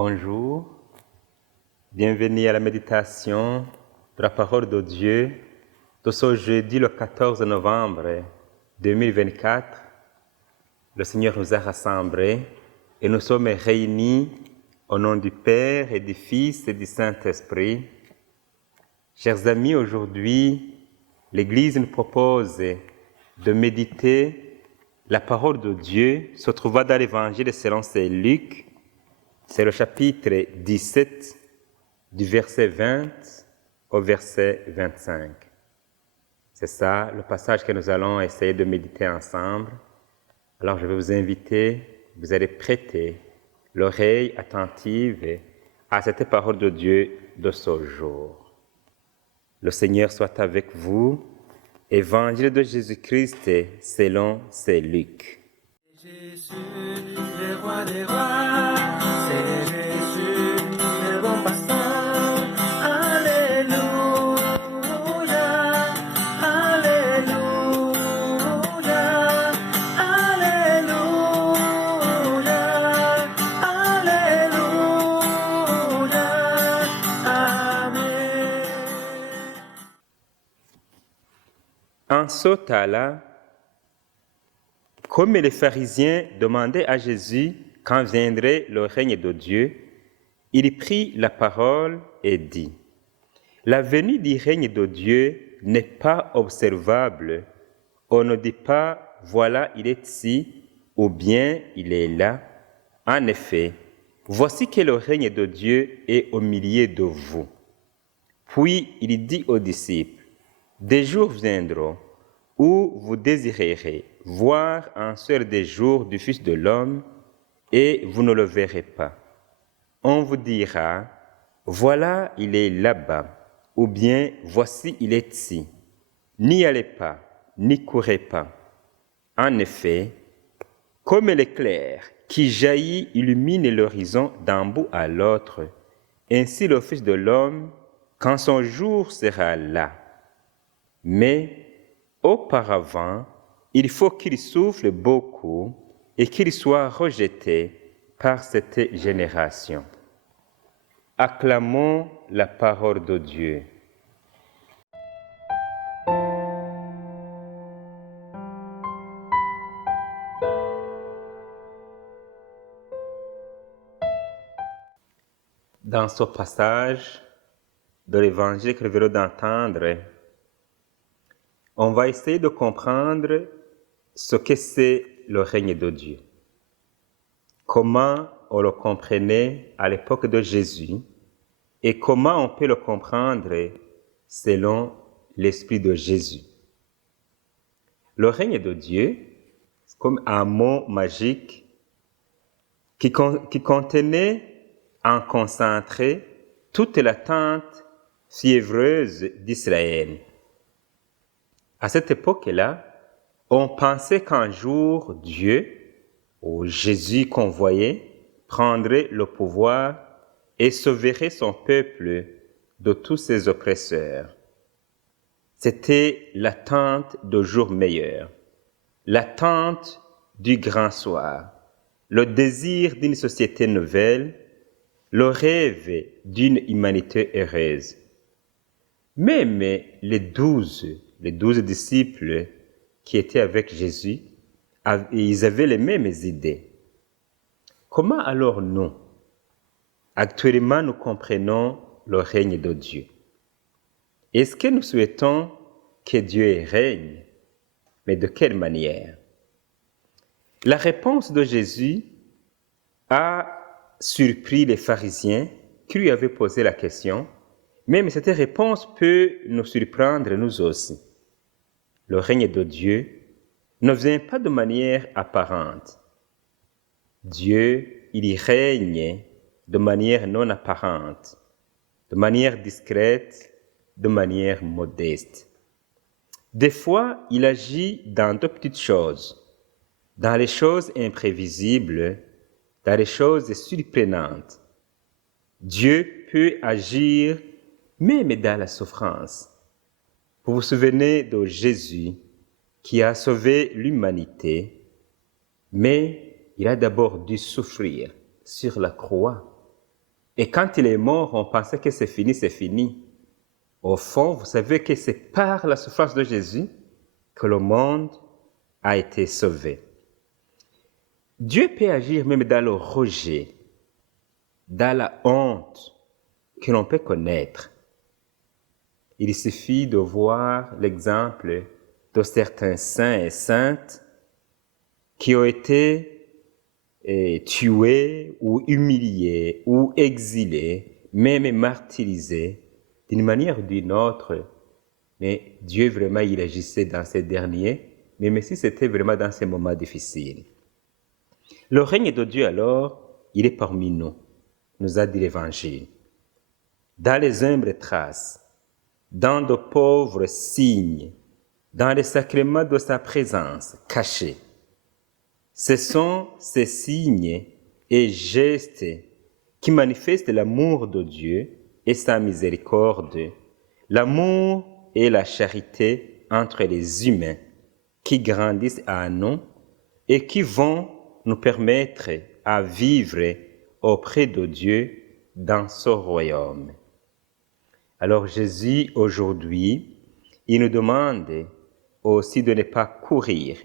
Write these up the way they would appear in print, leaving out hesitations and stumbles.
Bonjour, bienvenue à la méditation de la parole de Dieu de ce jeudi le 14 novembre 2024. Le Seigneur nous a rassemblés et nous sommes réunis au nom du Père et du Fils et du Saint-Esprit. Chers amis, aujourd'hui, l'Église nous propose de méditer la parole de Dieu se trouvant dans l'Évangile selon saint Luc. C'est le chapitre 17, du verset 20 au verset 25. C'est ça, le passage que nous allons essayer de méditer ensemble. Alors je vais vous inviter, vous allez prêter l'oreille attentive à cette parole de Dieu de ce jour. Le Seigneur soit avec vous. Évangile de Jésus-Christ selon saint Luc. Jésus, le roi des rois, c'est Jésus, le bon pasteur. Alléluia, Alléluia, Alléluia, Alléluia, Amen. En ce temps-là, comme les pharisiens demandaient à Jésus quand viendrait le règne de Dieu, il prit la parole et dit : « La venue du règne de Dieu n'est pas observable. On ne dit pas : voilà, il est ici, ou bien il est là. En effet, voici que le règne de Dieu est au milieu de vous. » Puis il dit aux disciples : « Des jours viendront où vous désirerez voir un seul des jours du Fils de l'homme, et vous ne le verrez pas. On vous dira : voilà, il est là-bas, ou bien voici, il est ici. N'y allez pas, n'y courez pas. En effet, comme l'éclair qui jaillit illumine l'horizon d'un bout à l'autre, ainsi le Fils de l'homme, quand son jour sera là. Mais auparavant, il faut qu'il souffle beaucoup et qu'il soit rejeté par cette génération. Acclamons la parole de Dieu. Dans ce passage de l'Évangile que nous venons d'entendre, on va essayer de comprendre ce que c'est le règne de Dieu. Comment on le comprenait à l'époque de Jésus et comment on peut le comprendre selon l'Esprit de Jésus. Le règne de Dieu, c'est comme un mot magique qui contenait en concentré toute l'attente fiévreuse d'Israël. À cette époque-là, on pensait qu'un jour, Dieu, ou Jésus qu'on voyait, prendrait le pouvoir et sauverait son peuple de tous ses oppresseurs. C'était l'attente de jours meilleurs, l'attente du grand soir, le désir d'une société nouvelle, le rêve d'une humanité heureuse. Même les douze disciples qui étaient avec Jésus, ils avaient les mêmes idées. Comment alors nous, actuellement, nous comprenons le règne de Dieu? Est-ce que nous souhaitons que Dieu règne? Mais de quelle manière? La réponse de Jésus a surpris les pharisiens qui lui avaient posé la question. Même cette réponse peut nous surprendre nous aussi. Le règne de Dieu ne vient pas de manière apparente. Dieu, il y règne de manière non apparente, de manière discrète, de manière modeste. Des fois, il agit dans de petites choses, dans les choses imprévisibles, dans les choses surprenantes. Dieu peut agir même dans la souffrance. Vous vous souvenez de Jésus qui a sauvé l'humanité, mais il a d'abord dû souffrir sur la croix Et quand il est mort, on pensait que c'est fini, c'est fini. Au fond, vous savez que c'est par la souffrance de Jésus que le monde a été sauvé. Dieu peut agir même dans le rejet, dans la honte que l'on peut connaître. Il suffit de voir l'exemple de certains saints et saintes qui ont été tués ou humiliés ou exilés, même martyrisés d'une manière ou d'une autre. Mais Dieu vraiment, il agissait dans ces derniers, même si c'était vraiment dans ces moments difficiles. Le règne de Dieu alors, il est parmi nous, nous a dit l'Évangile. Dans les humbles traces, dans de pauvres signes, dans les sacrements de sa présence cachés. Ce sont ces signes et gestes qui manifestent l'amour de Dieu et sa miséricorde, l'amour et la charité entre les humains qui grandissent à nous et qui vont nous permettre à vivre auprès de Dieu dans ce royaume. Alors Jésus, aujourd'hui, il nous demande aussi de ne pas courir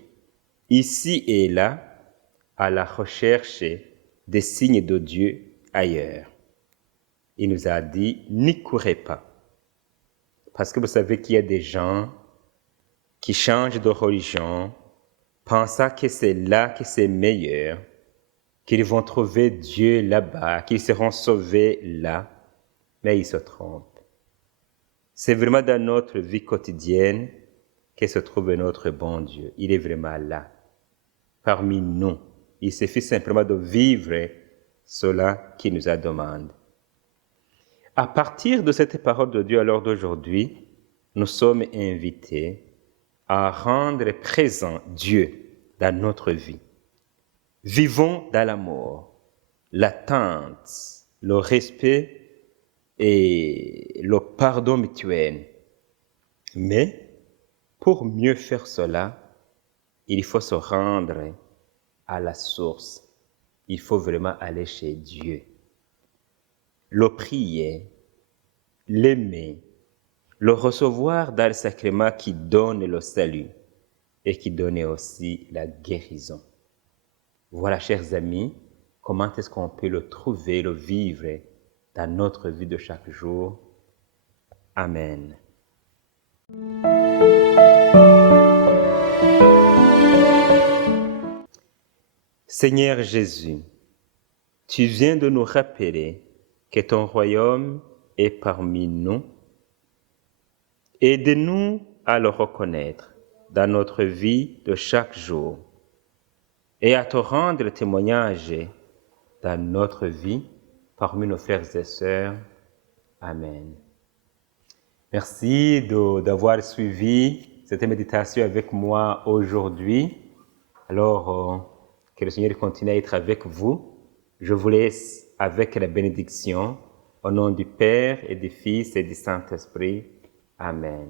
ici et là à la recherche des signes de Dieu ailleurs. Il nous a dit, n'y courez pas. Parce que vous savez qu'il y a des gens qui changent de religion, pensant que c'est là que c'est meilleur, qu'ils vont trouver Dieu là-bas, qu'ils seront sauvés là, mais ils se trompent. C'est vraiment dans notre vie quotidienne que se trouve notre bon Dieu. Il est vraiment là, parmi nous. Il suffit simplement de vivre cela qu'il nous a demandé. À partir de cette parole de Dieu à l'heure d'aujourd'hui, nous sommes invités à rendre présent Dieu dans notre vie. Vivons dans l'amour, l'attente, le respect et le pardon mutuel. Mais pour mieux faire cela, il faut se rendre à la source. Il faut vraiment aller chez Dieu. Le prier, l'aimer, le recevoir dans le sacrement qui donne le salut et qui donne aussi la guérison. Voilà, chers amis, comment est-ce qu'on peut le trouver, le vivre dans notre vie de chaque jour. Amen. Seigneur Jésus, tu viens de nous rappeler que ton royaume est parmi nous. Aide-nous à le reconnaître dans notre vie de chaque jour et à te rendre témoignage dans notre vie parmi nos frères et sœurs. Amen. Merci d'avoir suivi cette méditation avec moi aujourd'hui. Alors, que le Seigneur continue à être avec vous. Je vous laisse avec la bénédiction au nom du Père et du Fils et du Saint-Esprit. Amen.